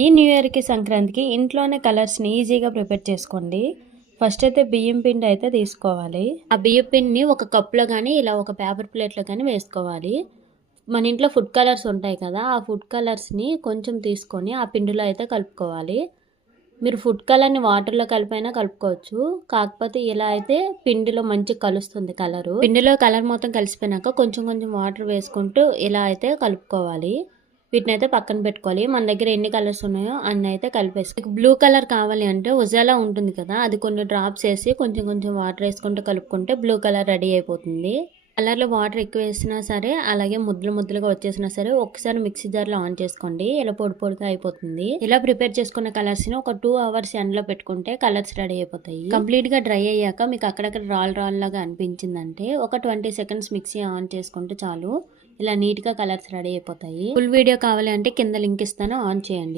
ఈ న్యూ ఇయర్కి సంక్రాంతికి ఇంట్లోనే కలర్స్ని ఈజీగా ప్రిపేర్ చేసుకోండి. ఫస్ట్ అయితే బియ్యం పిండి అయితే తీసుకోవాలి. ఆ బియ్యం పిండిని ఒక కప్లో కానీ ఇలా ఒక పేపర్ ప్లేట్లో కానీ వేసుకోవాలి. మన ఇంట్లో ఫుడ్ కలర్స్ ఉంటాయి కదా, ఆ ఫుడ్ కలర్స్ని కొంచెం తీసుకొని ఆ పిండిలో అయితే కలుపుకోవాలి. మీరు ఫుడ్ కలర్ని వాటర్లో కలిపైనా కలుపుకోవచ్చు, కాకపోతే ఇలా అయితే పిండిలో మంచిగా కలుస్తుంది కలరు. పిండిలో కలర్ మొత్తం కలిసిపోయినాక కొంచెం కొంచెం వాటర్ వేసుకుంటూ ఇలా అయితే కలుపుకోవాలి. వీటిని అయితే పక్కన పెట్టుకోవాలి. మన దగ్గర ఎన్ని కలర్స్ ఉన్నాయో అన్ని అయితే కలిపేసి, బ్లూ కలర్ కావాలి అంటే ఉజాలా ఉంటుంది కదా, అది కొన్ని డ్రాప్స్ వేసి కొంచెం కొంచెం వాటర్ వేసుకుంటూ కలుపుకుంటే బ్లూ కలర్ రెడీ అయిపోతుంది. కలర్లో వాటర్ ఎక్కువ వేసినా సరే, అలాగే ముద్దలు ముద్దలుగా వచ్చేసినా సరే, ఒకసారి మిక్సీ జార్లో ఆన్ చేసుకోండి. ఇలా పొడి పొడిగా అయిపోతుంది. ఇలా ప్రిపేర్ చేసుకున్న కలర్స్ ని ఒక 2 hours ఎండలో పెట్టుకుంటే కలర్స్ రెడీ అయిపోతాయి. కంప్లీట్ గా డ్రై అయ్యాక మీకు అక్కడక్కడ రాల్ లాగా అనిపించిందంటే ఒక 20 seconds మిక్సీ ఆన్ చేసుకుంటే చాలు. ఇలా నీట్ గా కలర్స్ రెడీ అయిపోతాయి. ఫుల్ వీడియో కావాలి అంటే కింద లింక్ ఇస్తాను, ఆన్ చేయండి.